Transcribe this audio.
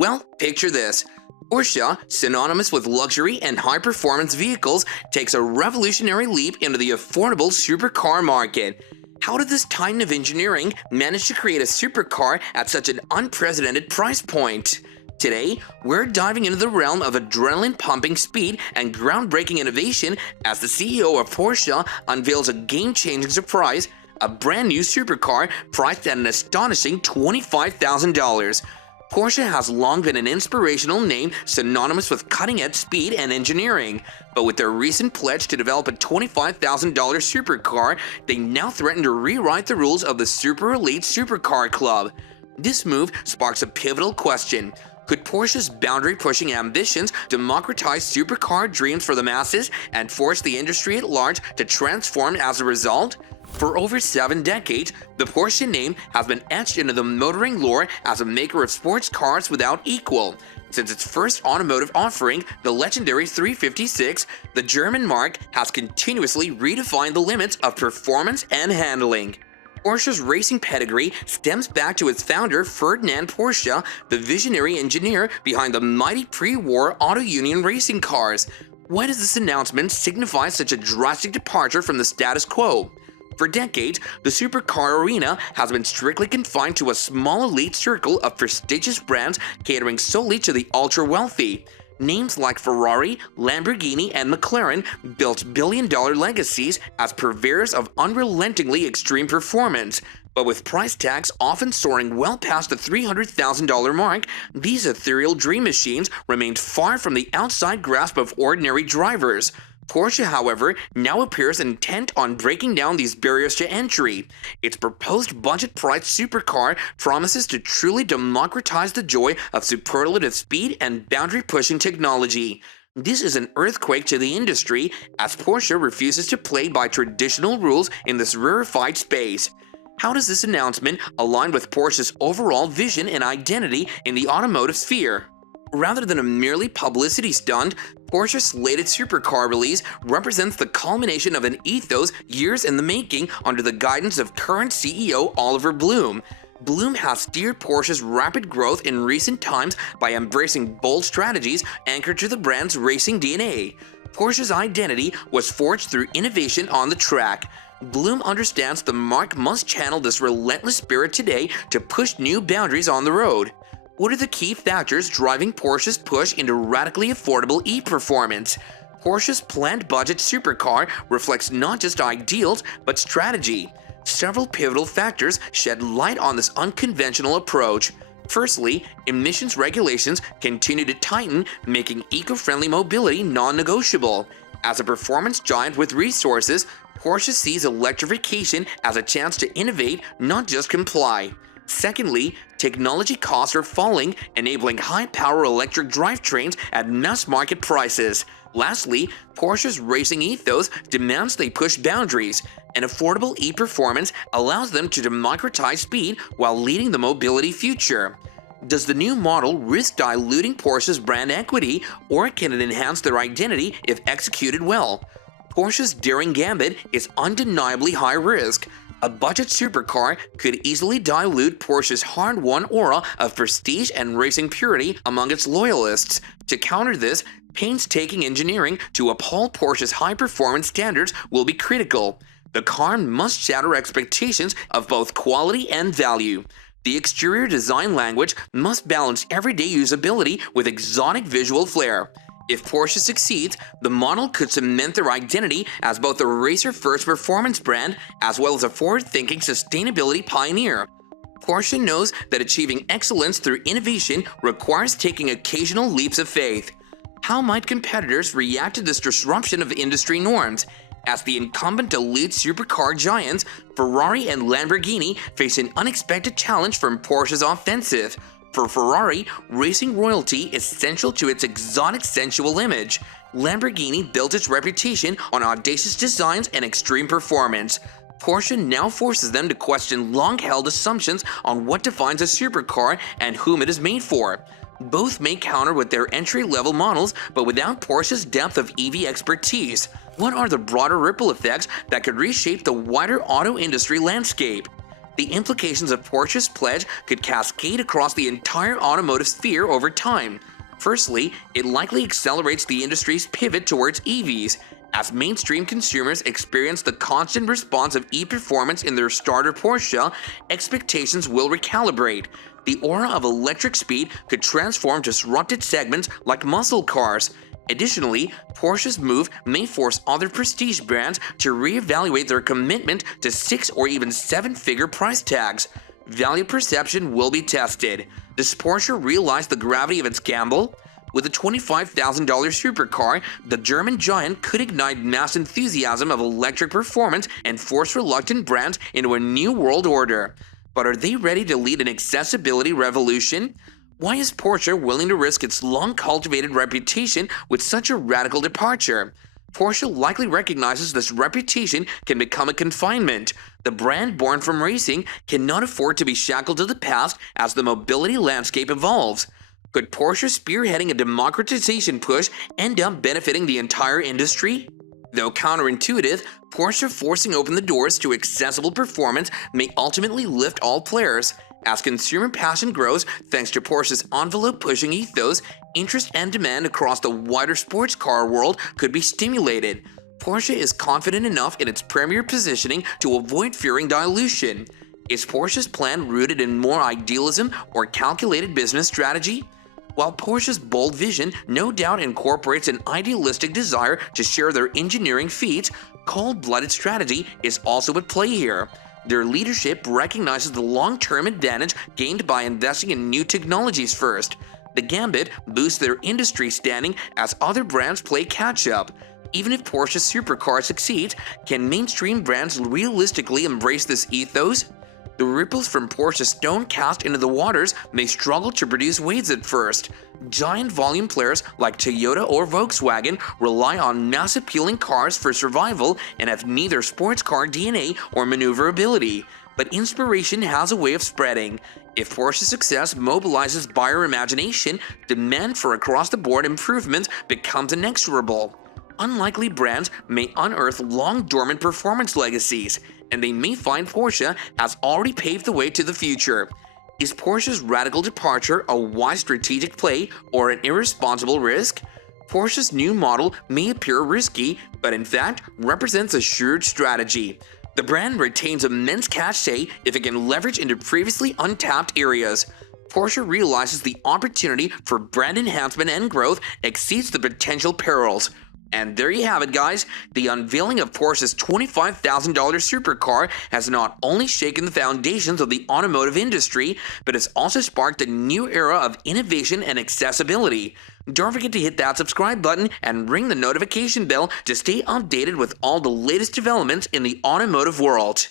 Well, picture this. Porsche, synonymous with luxury and high-performance vehicles, takes a revolutionary leap into the affordable supercar market. How did this titan of engineering manage to create a supercar at such an unprecedented price point? Today, we're diving into the realm of adrenaline-pumping speed and groundbreaking innovation as the CEO of Porsche unveils a game-changing surprise, a brand new supercar priced at an astonishing $25,000. Porsche has long been an inspirational name synonymous with cutting-edge speed and engineering, but with their recent pledge to develop a $25,000 supercar, they now threaten to rewrite the rules of the super elite supercar club. This move sparks a pivotal question. Could Porsche's boundary-pushing ambitions democratize supercar dreams for the masses and force the industry at large to transform as a result? For over 7 decades, the Porsche name has been etched into the motoring lore as a maker of sports cars without equal. Since its first automotive offering, the legendary 356, the German marque has continuously redefined the limits of performance and handling. Porsche's racing pedigree stems back to its founder Ferdinand Porsche, the visionary engineer behind the mighty pre-war Auto Union racing cars. Why does this announcement signify such a drastic departure from the status quo? For decades, the supercar arena has been strictly confined to a small elite circle of prestigious brands catering solely to the ultra-wealthy. Names like Ferrari, Lamborghini, and McLaren built billion-dollar legacies as purveyors of unrelentingly extreme performance. But with price tags often soaring well past the $300,000 mark, these ethereal dream machines remained far from the outside grasp of ordinary drivers. Porsche, however, now appears intent on breaking down these barriers to entry. Its proposed budget-priced supercar promises to truly democratize the joy of superlative speed and boundary-pushing technology. This is an earthquake to the industry, as Porsche refuses to play by traditional rules in this rarefied space. How does this announcement align with Porsche's overall vision and identity in the automotive sphere? Rather than a merely publicity stunt, Porsche's slated supercar release represents the culmination of an ethos years in the making under the guidance of current CEO Oliver Blume. Blume has steered Porsche's rapid growth in recent times by embracing bold strategies anchored to the brand's racing DNA. Porsche's identity was forged through innovation on the track. Blume understands the marque must channel this relentless spirit today to push new boundaries on the road. What are the key factors driving Porsche's push into radically affordable e-performance? Porsche's planned budget supercar reflects not just ideals, but strategy. Several pivotal factors shed light on this unconventional approach. Firstly, emissions regulations continue to tighten, making eco-friendly mobility non-negotiable. As a performance giant with resources, Porsche sees electrification as a chance to innovate, not just comply. Secondly, technology costs are falling, enabling high-power electric drivetrains at mass-market prices. Lastly, Porsche's racing ethos demands they push boundaries, and affordable e-performance allows them to democratize speed while leading the mobility future. Does the new model risk diluting Porsche's brand equity, or can it enhance their identity if executed well? Porsche's daring gambit is undeniably high risk. A budget supercar could easily dilute Porsche's hard-won aura of prestige and racing purity among its loyalists. To counter this, painstaking engineering to uphold Porsche's high-performance standards will be critical. The car must shatter expectations of both quality and value. The exterior design language must balance everyday usability with exotic visual flair. If Porsche succeeds, the model could cement their identity as both a racer-first performance brand as well as a forward-thinking sustainability pioneer. Porsche knows that achieving excellence through innovation requires taking occasional leaps of faith. How might competitors react to this disruption of industry norms? As the incumbent elite supercar giants, Ferrari and Lamborghini face an unexpected challenge from Porsche's offensive. For Ferrari, racing royalty is central to its exotic sensual image. Lamborghini built its reputation on audacious designs and extreme performance. Porsche now forces them to question long-held assumptions on what defines a supercar and whom it is made for. Both may counter with their entry-level models, but without Porsche's depth of EV expertise. What are the broader ripple effects that could reshape the wider auto industry landscape? the implications of Porsche's pledge could cascade across the entire automotive sphere over time. Firstly, it likely accelerates the industry's pivot towards EVs. As mainstream consumers experience the constant response of e-performance in their starter Porsche, expectations will recalibrate. The aura of electric speed could transform disrupted segments like muscle cars. Additionally, Porsche's move may force other prestige brands to reevaluate their commitment to 6- or even 7-figure price tags. Value perception will be tested. Does Porsche realize the gravity of its gamble? With a $25,000 supercar, the German giant could ignite mass enthusiasm of electric performance and force reluctant brands into a new world order. But are they ready to lead an accessibility revolution? Why is Porsche willing to risk its long-cultivated reputation with such a radical departure? Porsche likely recognizes this reputation can become a confinement. The brand born from racing cannot afford to be shackled to the past as the mobility landscape evolves. Could Porsche spearheading a democratization push end up benefiting the entire industry? Though counterintuitive, Porsche forcing open the doors to accessible performance may ultimately lift all players. As consumer passion grows thanks to Porsche's envelope-pushing ethos, interest and demand across the wider sports car world could be stimulated. Porsche is confident enough in its premier positioning to avoid fearing dilution. Is Porsche's plan rooted in more idealism or calculated business strategy? While Porsche's bold vision no doubt incorporates an idealistic desire to share their engineering feats, cold-blooded strategy is also at play here. Their leadership recognizes the long-term advantage gained by investing in new technologies first. The gambit boosts their industry standing as other brands play catch-up. Even if Porsche's supercar succeeds, can mainstream brands realistically embrace this ethos? The ripples from Porsche's stone cast into the waters may struggle to produce waves at first. Giant volume players like Toyota or Volkswagen rely on mass-appealing cars for survival and have neither sports car DNA or maneuverability. But inspiration has a way of spreading. If Porsche's success mobilizes buyer imagination, demand for across-the-board improvements becomes inexorable. Unlikely brands may unearth long-dormant performance legacies, and they may find Porsche has already paved the way to the future. Is Porsche's radical departure a wise strategic play or an irresponsible risk? Porsche's new model may appear risky, but in fact represents a shrewd strategy. The brand retains immense cachet if it can leverage into previously untapped areas. Porsche realizes the opportunity for brand enhancement and growth exceeds the potential perils. And there you have it, guys. The unveiling of Porsche's $25,000 supercar has not only shaken the foundations of the automotive industry, but has also sparked a new era of innovation and accessibility. Don't forget to hit that subscribe button and ring the notification bell to stay updated with all the latest developments in the automotive world.